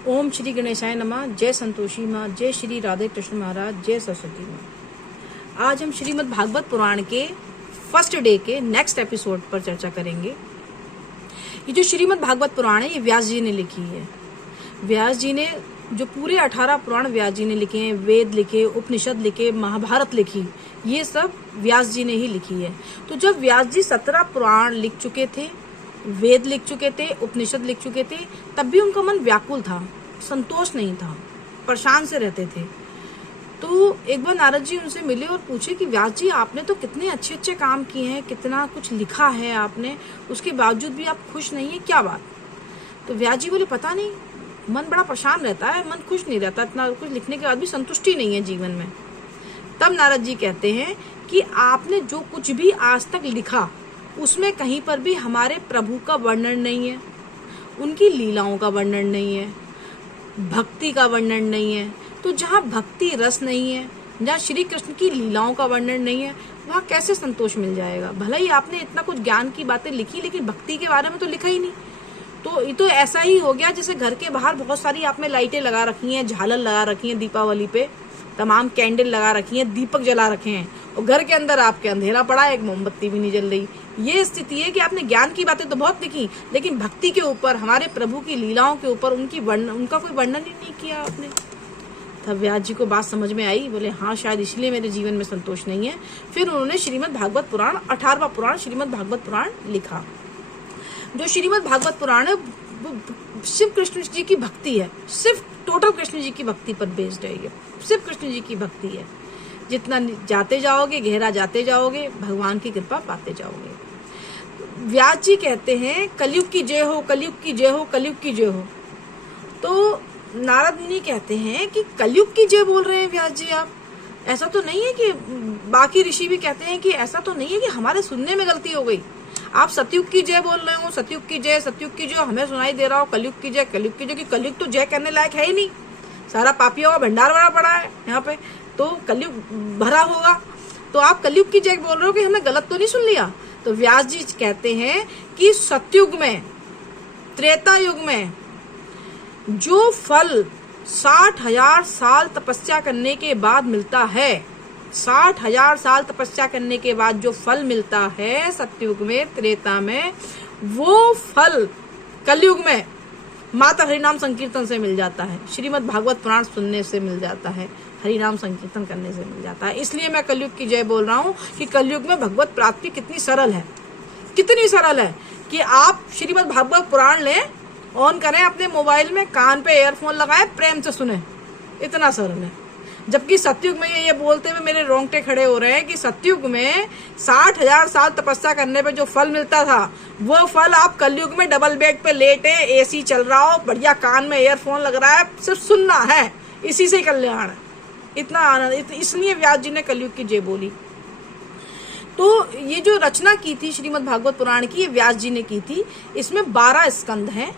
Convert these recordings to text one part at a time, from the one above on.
ओम श्री गणेशाय नमः। जय संतोषी माँ, जय श्री राधे कृष्ण महाराज, जय सरस्वती माँ। आज हम श्रीमद् भागवत पुराण के फर्स्ट डे के नेक्स्ट एपिसोड पर चर्चा करेंगे। ये जो श्रीमद् भागवत पुराण है ये व्यास जी ने लिखी है। व्यास जी ने जो पूरे 18 पुराण व्यास जी ने लिखे हैं, वेद लिखे, उपनिषद लिखे, महाभारत लिखी, ये सब व्यास जी ने ही लिखी है। तो जब व्यास जी 17 पुराण लिख चुके थे, वेद लिख चुके थे, उपनिषद लिख चुके थे, तब भी उनका मन व्याकुल था, संतोष नहीं था, परेशान से रहते थे। तो एक बार नारद जी उनसे मिले और पूछे कि व्यास जी आपने तो कितने अच्छे अच्छे काम किए हैं, कितना कुछ लिखा है आपने, उसके बावजूद भी आप खुश नहीं है, क्या बात? तो व्यास जी बोले पता नहीं, मन बड़ा परेशान रहता है, मन खुश नहीं रहता, इतना कुछ लिखने के बाद भी संतुष्टि नहीं है जीवन में। तब नारद जी कहते हैं कि आपने जो कुछ भी आज तक लिखा उसमें कहीं पर भी हमारे प्रभु का वर्णन नहीं है, उनकी लीलाओं का वर्णन नहीं है, भक्ति का वर्णन नहीं है। तो जहाँ भक्ति रस नहीं है, जहाँ श्री कृष्ण की लीलाओं का वर्णन नहीं है, वहाँ कैसे संतोष मिल जाएगा? भला ही आपने इतना कुछ ज्ञान की बातें लिखी, लेकिन भक्ति के बारे में तो लिखा ही नहीं। तो ये तो ऐसा ही हो गया जैसे घर के बाहर बहुत सारी आपने लाइटें लगा रखी हैं, झालर लगा रखी हैं, दीपावली पे तमाम कैंडल लगा रखी हैं, दीपक जला रखे हैं, और घर के अंदर आपके अंधेरा पड़ा है, एक मोमबत्ती भी नहीं जल रही। ये स्थिति है कि आपने ज्ञान की बातें तो बहुत लिखी, लेकिन भक्ति के ऊपर, हमारे प्रभु की लीलाओं के ऊपर उनका कोई वर्णन ही नहीं किया आपने। तब व्यास जी को बात समझ में आई, बोले हाँ शायद इसलिए मेरे जीवन में संतोष नहीं है। फिर उन्होंने श्रीमद् भागवत पुराण, 18वां पुराण श्रीमद् भागवत पुराण लिखा। जो श्रीमद् भागवत पुराण है वो शिव कृष्ण जी की भक्ति है, सिर्फ टोटल कृष्ण जी की भक्ति पर बेस्ड है। ये सिर्फ कृष्ण जी की भक्ति है। जितना जाते जाओगे, गहरा जाते जाओगे, भगवान की कृपा पाते जाओगे। व्यास जी कहते हैं कलयुग की जय हो, कलयुग की जय हो, कलयुग की जय हो। तो नारद मुनि कहते हैं कि कलयुग की जय बोल रहे हैं व्यास जी आप? ऐसा तो नहीं है कि बाकी ऋषि भी कहते हैं कि ऐसा तो नहीं है कि हमारे सुनने में गलती हो गई, आप सतयुग की जय बोल रहे हो, सतयुग की जय, सतयुग की जय हमें सुनाई दे रहा हो, कलयुग की जय, कलयुग की जय, कि कलयुग तो जय करने लायक है ही नहीं, सारा पापियों का भंडार भरा पड़ा है यहाँ पे, तो कलयुग भरा होगा, तो आप कलयुग की जय बोल रहे हो कि हमने गलत तो नहीं सुन लिया? तो व्यास जी कहते हैं कि सतयुग में, त्रेता युग में जो फल 60,000 साल तपस्या करने के बाद मिलता है, 60,000 साल तपस्या करने के बाद जो फल मिलता है सतयुग में, त्रेता में, वो फल कलयुग में माता हरिनाम संकीर्तन से मिल जाता है, श्रीमद् भागवत पुराण सुनने से मिल जाता है, हरिनाम संकीर्तन करने से मिल जाता है। इसलिए मैं कलयुग की जय बोल रहा हूँ कि कलयुग में भगवत प्राप्ति कितनी सरल है, कितनी सरल है कि आप श्रीमद् भागवत पुराण लें, ऑन करें अपने मोबाइल में, कान पे एयरफोन लगाएं, प्रेम से सुने, इतना सरल है। जबकि सतयुग में ये बोलते हुए मेरे रोंगटे खड़े हो रहे हैं कि सतयुग में 60,000 साल तपस्या करने पे जो फल मिलता था, वो फल आप कलयुग में डबल बेड पे लेटे, एसी चल रहा हो, बढ़िया कान में एयरफोन लग रहा है, सिर्फ सुनना है, इसी से कल्याण है, इतना आनंद। इसलिए व्यास जी ने कलयुग की जय बोली। तो ये जो रचना की थी श्रीमद् भागवत पुराण की, ये व्यास जी ने की थी। इसमें 12 स्कंद हैं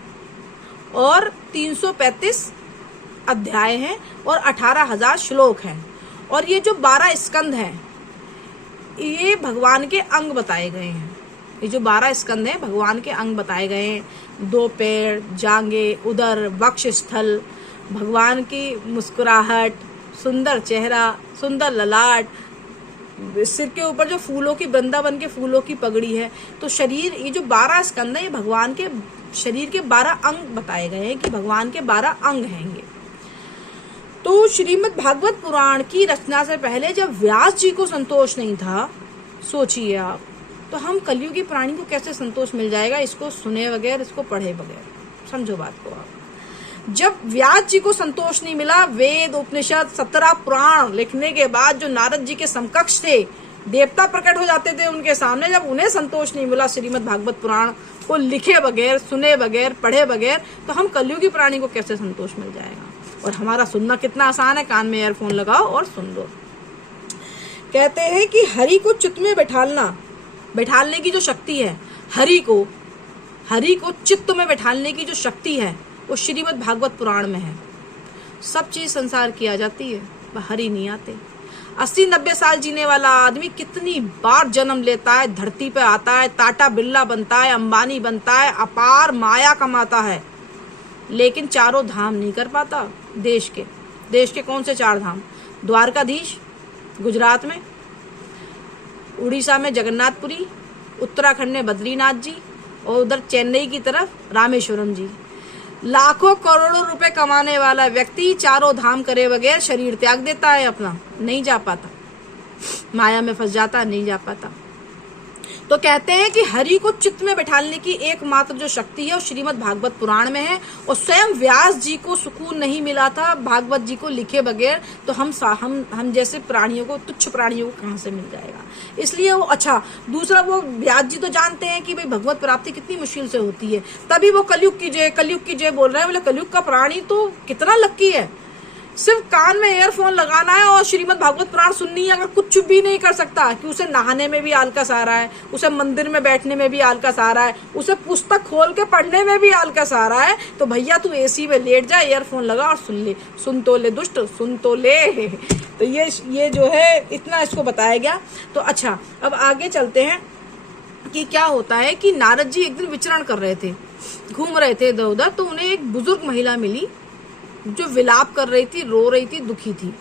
और 335 अध्याय हैं और 18,000 श्लोक हैं। और ये जो 12 स्कंद हैं ये भगवान के अंग बताए गए हैं। ये जो 12 स्कंद हैं भगवान के अंग बताए गए हैं। 2 पैर, जांघें, उदर, वक्षस्थल, भगवान की मुस्कुराहट, सुंदर चेहरा, सुंदर ललाट, सिर के ऊपर जो फूलों की, वृंदावन के फूलों की पगड़ी है। तो शरीर, ये जो 12 स्कंद है ये भगवान के शरीर के 12 अंग बताए गए हैं कि भगवान के 12 अंग हैं ये। तो श्रीमद् भागवत पुराण की रचना से पहले जब व्यास जी को संतोष नहीं था, सोचिए आप, तो हम कलयुगी प्राणी को कैसे संतोष मिल जाएगा? इसको सुने बगैर, इसको पढ़े बगैर, समझो बात को आप। जब व्यास जी को संतोष नहीं मिला, वेद, उपनिषद, 17 पुराण लिखने के बाद जो नारद जी के समकक्ष थे, देवता प्रकट हो जाते थे उनके सामने, जब उन्हें संतोष नहीं मिला श्रीमद् भागवत पुराण को लिखे बगैर, सुने बगैर, पढ़े बगैर, तो हम कलयुगी प्राणी को कैसे संतोष मिल जाएगा? और हमारा सुनना कितना आसान है, कान में एयरफोन लगाओ और सुन लो। कहते हैं कि हरि को चित्त में बैठालने की जो शक्ति है, हरि को चित्त में बैठालने की जो शक्ति है, वो श्रीमद् भागवत पुराण में है। सब चीज संसार की आ जाती है, वह हरि नहीं आते। 80-90 साल जीने वाला आदमी कितनी बार जन्म लेता है, धरती पे आता है, टाटा बिरला बनता है, अंबानी बनता है, अपार माया कमाता है, लेकिन चारों धाम नहीं कर पाता देश के कौन से 4 धाम? द्वारकाधीश गुजरात में, उड़ीसा में जगन्नाथपुरी, उत्तराखंड में बद्रीनाथ जी, और उधर चेन्नई की तरफ रामेश्वरम जी। लाखों करोड़ों रुपए कमाने वाला व्यक्ति चारों धाम करे बगैर शरीर त्याग देता है अपना, नहीं जा पाता, माया में फंस जाता, नहीं जा पाता। तो कहते हैं कि हरि को चित्त में बैठाने की एकमात्र जो शक्ति है वो श्रीमद् भागवत पुराण में है, और स्वयं व्यास जी को सुकून नहीं मिला था भागवत जी को लिखे बगैर, तो हम जैसे प्राणियों को, तुच्छ प्राणियों को कहां से मिल जाएगा। इसलिए वो अच्छा, दूसरा वो व्यास जी तो जानते हैं कि भाई भगवत प्राप्ति कितनी मुश्किल से होती है, तभी वो कलयुग की जय बोल रहे हैं। बोले कलयुग का प्राणी तो कितना लक्की है, सिर्फ कान में ईयरफोन लगाना है और श्रीमद् भागवत पुराण सुननी है, अगर कुछ भी नहीं कर सकता कि उसे नहाने में भी आलकस आ रहा है, उसे मंदिर में बैठने में भी आलकस आ रहा है, उसे पुस्तक खोल के पढ़ने में भी आलकस आ रहा है, तो भैया तू एसी में लेट जा, ईयरफोन लगा और सुन ले। सुन तो ले दुष्ट, सुन तो ले। तो ये जो है इतना इसको बताया गया। तो अच्छा, अब आगे चलते हैं कि क्या होता है कि नारद जी एक दिन विचरण कर रहे थे, घूम रहे थे इधर उधर, तो उन्हें एक बुजुर्ग महिला मिली जो विलाप कर रही थी, रो रही थी, दुखी थी।